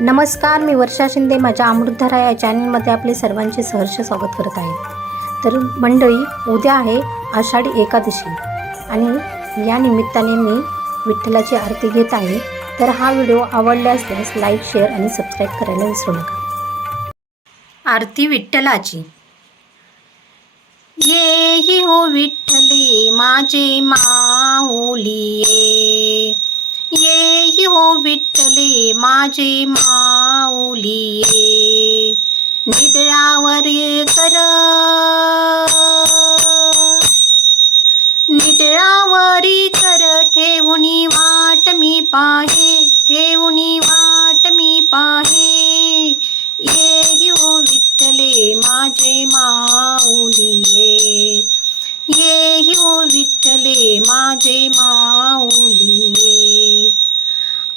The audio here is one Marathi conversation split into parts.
नमस्कार, मी वर्षा शिंदे माझ्या अमृतधारा या चॅनलमध्ये आपले सर्वांचे सहर्ष स्वागत करत आहे। तर मंडळी, उद्या आहे आषाढी एकादशी आणि या निमित्ताने मी विठ्ठलाची आरती घेत आहे। तर हा व्हिडिओ आवडला असल्यास लाईक, शेअर आणि सबस्क्राईब करायला विसरू नका। आरती विठ्ठलाची। येही हो विठ्ठले माझे माऊली येही हो विठ्ठले माझे माऊली निडळावरी कर ठेवुनी वाट मी पाहे येही हो विठ्ठले माझे माऊली येही हो विठ्ठले माझे माऊली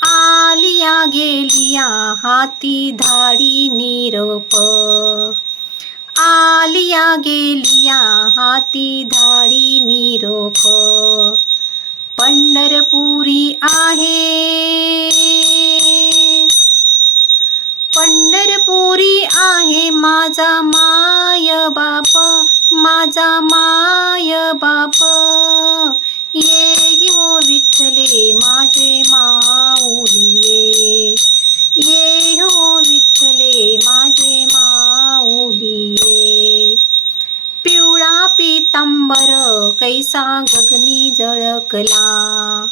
आलिया गेलिया हाती धाडी निरोप आलिया गेलिया हाती धाडी निरोप पंढरपुरी आहे माझा माय बाप येही हो विठ्ठले माझे माऊली ये हो विठ्ठले माझे माऊली पिवळा पीतांबर कैसा गगनी झळकला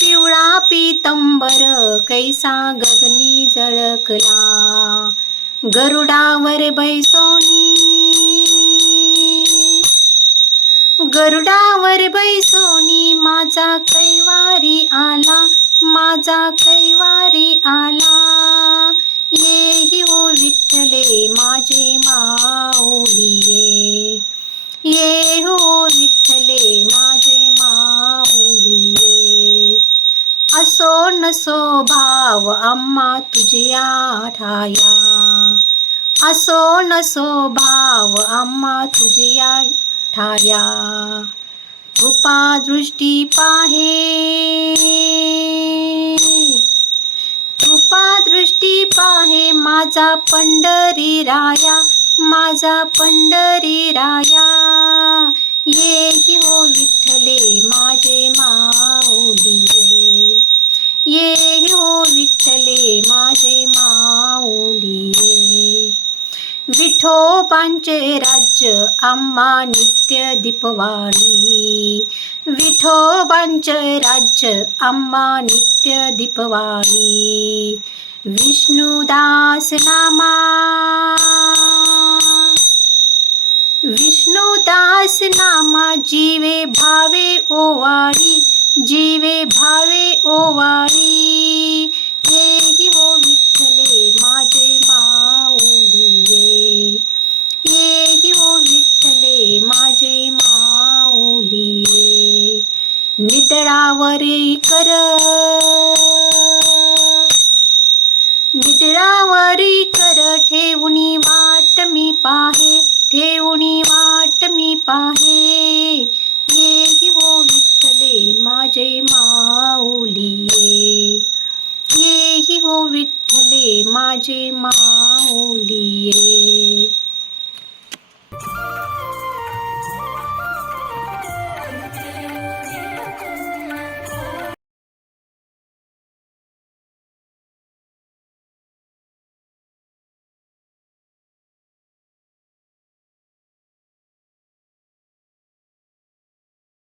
पिवळा पीतांबर कैसा गगनी झळकला गरुडावर बैसोनी माझा कैवारी आला येही हो विठ्ठले माझे माऊली ये हो विठ्ठले माझे माऊली असो नसो भाव आम्हा तुझ्या ठाया असो नसो भाव आम्हा तुझ्या ठाया कृपा दृष्टी पाहे माझा पंढरी राया येही हो विठ्ठले माझे माऊली येही हो विठ्ठले माझे माऊली विठोबांचे राज्य आम्हा नित्य दीपवाळी विठोबांचे राज्य आम्हा नित्य दीपवाळी विष्णुदास नामा जीवे भावे ओवाळी येही हो विठ्ठले माझे माऊली येही हो विठ्ठले माझे माऊली निडळावरी कर ठेवुनी वाट मी पाहे येही हो विठ्ठले माझे माऊली येही हो विठ्ठले माझे माऊली